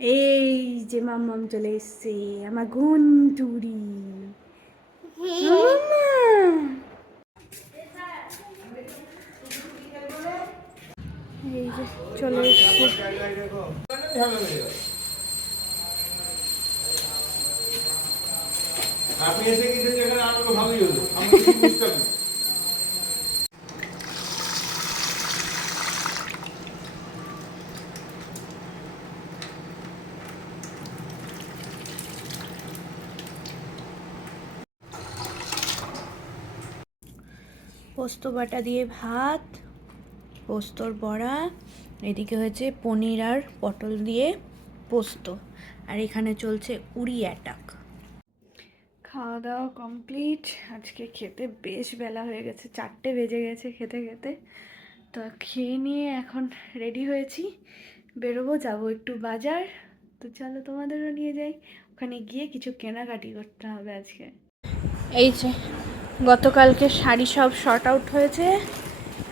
এই যে মাম্মাম চলে এসছে আমার ঘুন্টুরি মাম্মা। এই যে চলে এসছে। আপনি এসে গেছেন যেখানে আরো ভালোই হলো, আমরা কিছু বুঝতাম না। পোস্ত বাটা দিয়ে ভাত, পোস্তর বড়া, এদিকে হয়েছে পনির আর পটল দিয়ে পোস্ত, আর এখানে চলছে উড়ি অ্যাটাক। খাওয়া দাওয়া কমপ্লিট। আজকে খেতে বেশ বেলা হয়ে গেছে, 4টে বেজে গেছে খেতে খেতে। তো খেয়ে নিয়ে এখন রেডি হয়েছি, বেরোবো, যাবো একটু বাজার। তো চলো তোমাদেরও নিয়ে যাই, ওখানে গিয়ে কিছু কেনাকাটি করতে হবে আজকে। এই যে গতকালকে শাড়ি সব শর্ট আউট হয়েছে,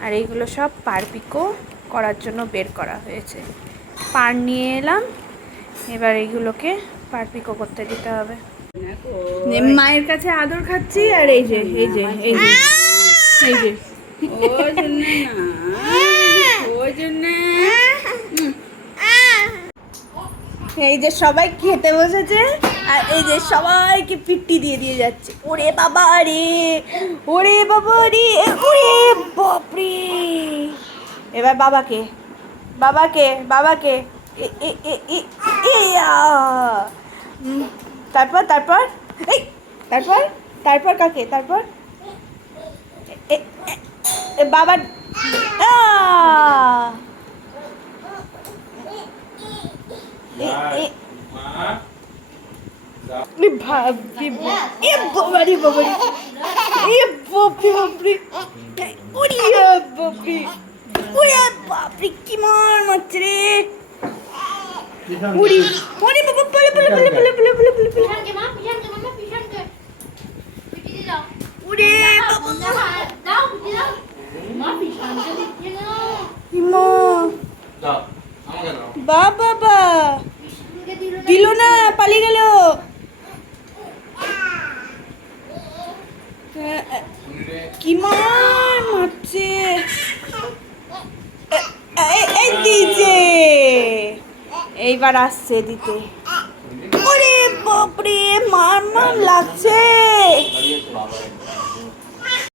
আর এইগুলো সব পার পিকো করার জন্য বের করা হয়েছে। পার নিয়ে এলাম, এবার এইগুলোকে পার পিকো করতে দিতে হবে। মায়ের কাছে আদর খাচ্ছি, আর এই যে এই যে এই যে এই যে এই যে সবাই খেতে বসেছে, আর এই যে সবাইকে পিট্টি দিয়ে দিয়ে যাচ্ছে। ওরে বাবা রে, ওরে বাবা রে, ওরে বাপরে। এবার বাবাকে বাবাকে বাবাকে এ এ এ এ এ আ। তারপর তারপর এই তারপর তারপর কাকে তারপর এ এ এ বাবা আ। এ এ ভাবি এ বাবারি বাবারি এ বাপরে বাপরে ওরে বাপরে ওরে বাপরে কি মারছে রে। ওরে ওরে বাবা বলে বলে বলে বলে বলে বলে বলে বলে ওরে বাবা বাবা দিল না, পালিয়ে গেল। কি মারছে এই দিছে, এইবার আসছে দিতে। ওরে বাপরে মার মার লাগছে।